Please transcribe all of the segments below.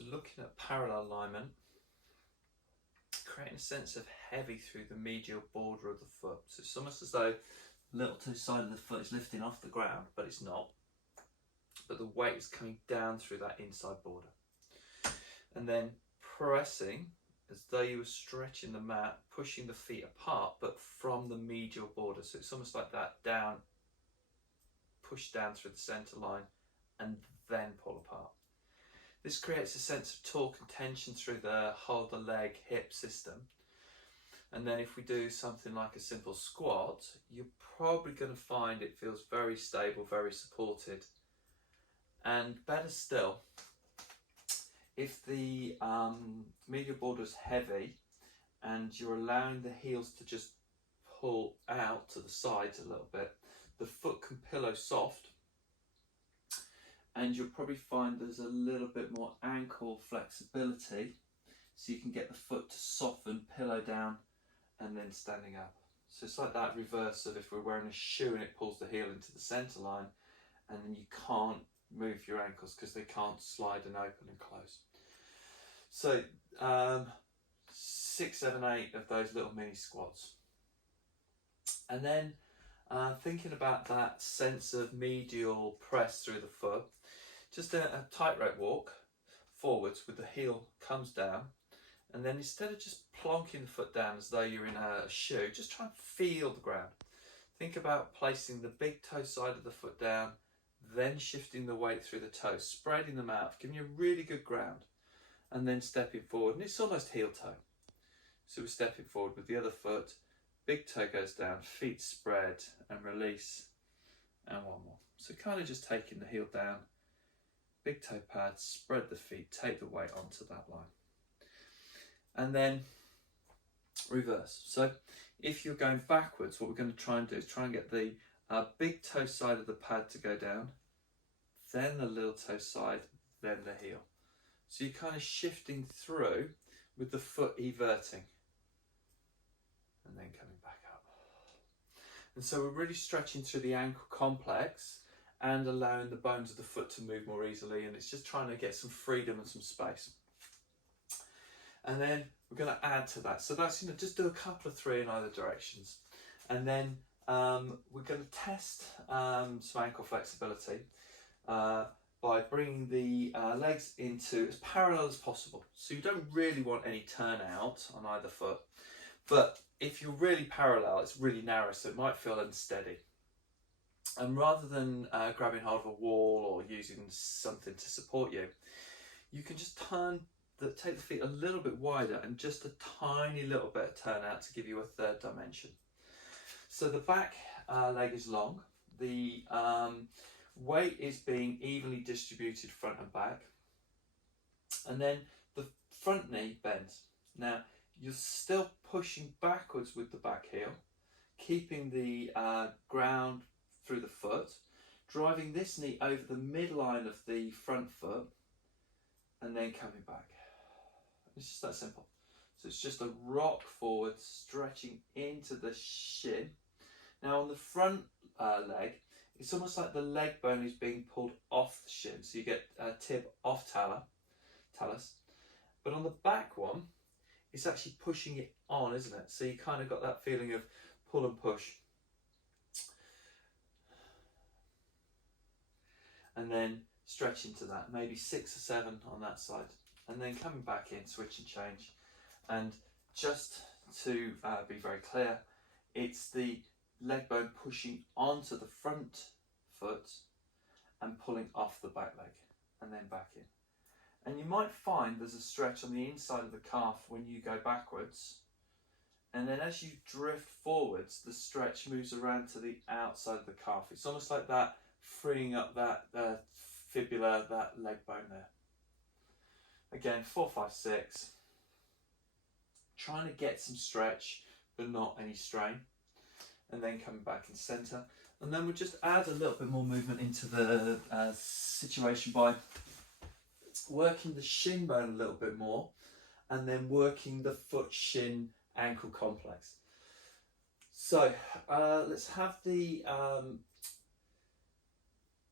So looking at parallel alignment, creating a sense of heavy through the medial border of the foot. So it's almost as though the little toe side of the foot is lifting off the ground, but it's not. But the weight is coming down through that inside border. And then pressing as though you were stretching the mat, pushing the feet apart, but from the medial border. So it's almost like that down, push down through the center line and then pull apart. This creates a sense of torque and tension through the whole the leg hip system. And then if we do something like a simple squat, you're probably going to find it feels very stable, very supported. And better still, if the medial border is heavy and you're allowing the heels to just pull out to the sides a little bit, the foot can pillow soft, and you'll probably find there's a little bit more ankle flexibility, so you can get the foot to soften, pillow down, and then standing up. So it's like that reverse of if we're wearing a shoe and it pulls the heel into the center line, and then you can't move your ankles because they can't slide and open and close. So 6, 7, 8 of those little mini squats. And then thinking about that sense of medial press through the foot, just a tightrope walk forwards with the heel comes down, and then instead of just plonking the foot down as though you're in a shoe, just try and feel the ground. Think about placing the big toe side of the foot down, then shifting the weight through the toes, spreading them out, giving you a really good ground, and then stepping forward. And it's almost heel toe. So we're stepping forward with the other foot, big toe goes down, feet spread and release, and one more. So kind of just taking the heel down, big toe pad, spread the feet, take the weight onto that line. And then reverse. So if you're going backwards, what we're going to try and do is try and get the big toe side of the pad to go down, then the little toe side, then the heel. So you're kind of shifting through with the foot everting and then coming back up. And so we're really stretching through the ankle complex and allowing the bones of the foot to move more easily, and it's just trying to get some freedom and some space. And then we're going to add to that. So that's, just do a couple of 3 in either directions. And then we're going to test some ankle flexibility by bringing the legs into as parallel as possible. So you don't really want any turnout on either foot, but if you're really parallel, it's really narrow, so it might feel unsteady. And rather than grabbing hold of a wall or using something to support you, you can just take the feet a little bit wider and just a tiny little bit of turnout to give you a third dimension. So the back leg is long, the weight is being evenly distributed front and back, and then the front knee bends. Now you're still pushing backwards with the back heel, keeping the ground through the foot, driving this knee over the midline of the front foot, and then coming back. It's just that simple. So it's just a rock forward, stretching into the shin. Now on the front leg, it's almost like the leg bone is being pulled off the shin. So you get tib off talus. But on the back one, it's actually pushing it on, isn't it? So you kind of got that feeling of pull and push. And then stretch into that, maybe 6 or 7 on that side. And then coming back in, switch and change. And just to be very clear, it's the leg bone pushing onto the front foot and pulling off the back leg, and then back in. And you might find there's a stretch on the inside of the calf when you go backwards, and then as you drift forwards, the stretch moves around to the outside of the calf. It's almost like that, freeing up that fibula, that leg bone there. Again, 4, 5, 6. Trying to get some stretch, but not any strain. And then coming back in centre. And then we'll just add a little bit more movement into the situation by working the shin bone a little bit more, and then working the foot shin ankle complex. So let's have the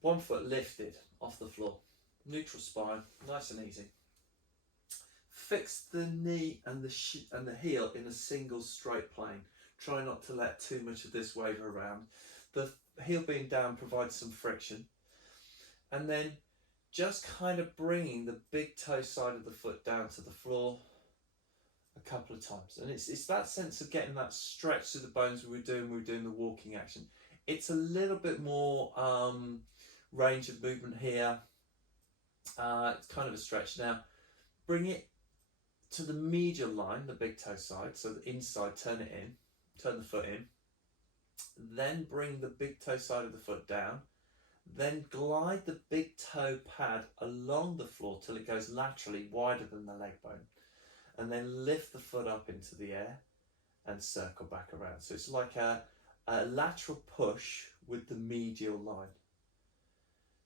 one foot lifted off the floor, neutral spine, nice and easy. fix the knee and the heel in a single straight plane. Try not to let too much of this waver around. The heel being down provides some friction. And then just kind of bringing the big toe side of the foot down to the floor a couple of times. And it's that sense of getting that stretch to the bones we were doing the walking action. It's a little bit more range of movement here. It's kind of a stretch. Now, bring it to the medial line, the big toe side, so the inside, turn the foot in. Then bring the big toe side of the foot down. Then glide the big toe pad along the floor till it goes laterally wider than the leg bone. And then lift the foot up into the air and circle back around. So it's like a lateral push with the medial line.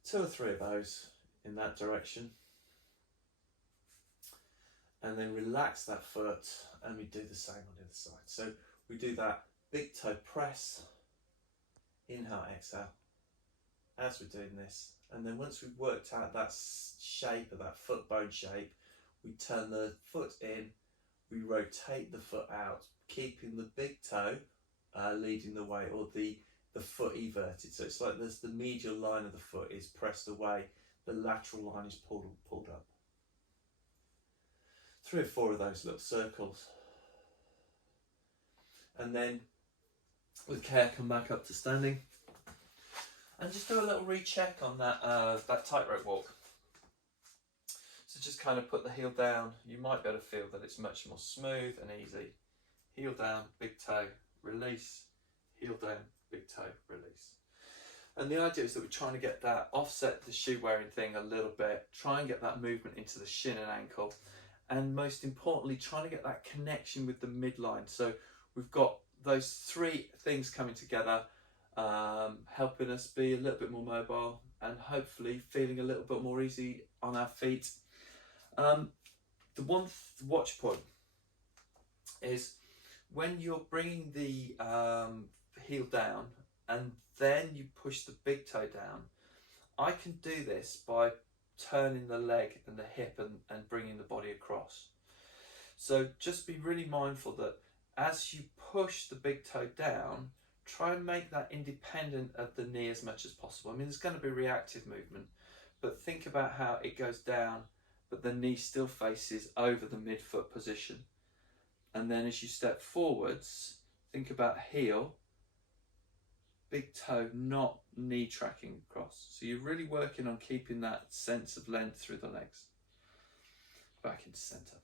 2 or 3 of those in that direction. And then relax that foot, and we do the same on the other side. So we do that big toe press, inhale, exhale, as we're doing this. And then once we've worked out that shape of that foot bone shape, we turn the foot in, we rotate the foot out, keeping the big toe leading the way, or the foot everted. So it's like there's the medial line of the foot is pressed away, the lateral line is pulled up. 3 or 4 of those little circles. And then with care come back up to standing and just do a little recheck on that tightrope walk. So just kind of put the heel down. You might be able to feel that it's much more smooth and easy. Heel down, big toe, release, heel down, big toe, release. And the idea is that we're trying to get that offset the shoe wearing thing a little bit, try and get that movement into the shin and ankle, and most importantly, trying to get that connection with the midline. So we've got those 3 things coming together, helping us be a little bit more mobile and hopefully feeling a little bit more easy on our feet. The one watch point is when you're bringing the heel down and then you push the big toe down. I can do this by turning the leg and the hip and bringing the body across. So just be really mindful that as you push the big toe down, try and make that independent of the knee as much as possible. I mean, there's going to be reactive movement, but think about how it goes down, but the knee still faces over the midfoot position. And then as you step forwards, think about heel, big toe, not knee tracking across. So you're really working on keeping that sense of length through the legs. Back into center.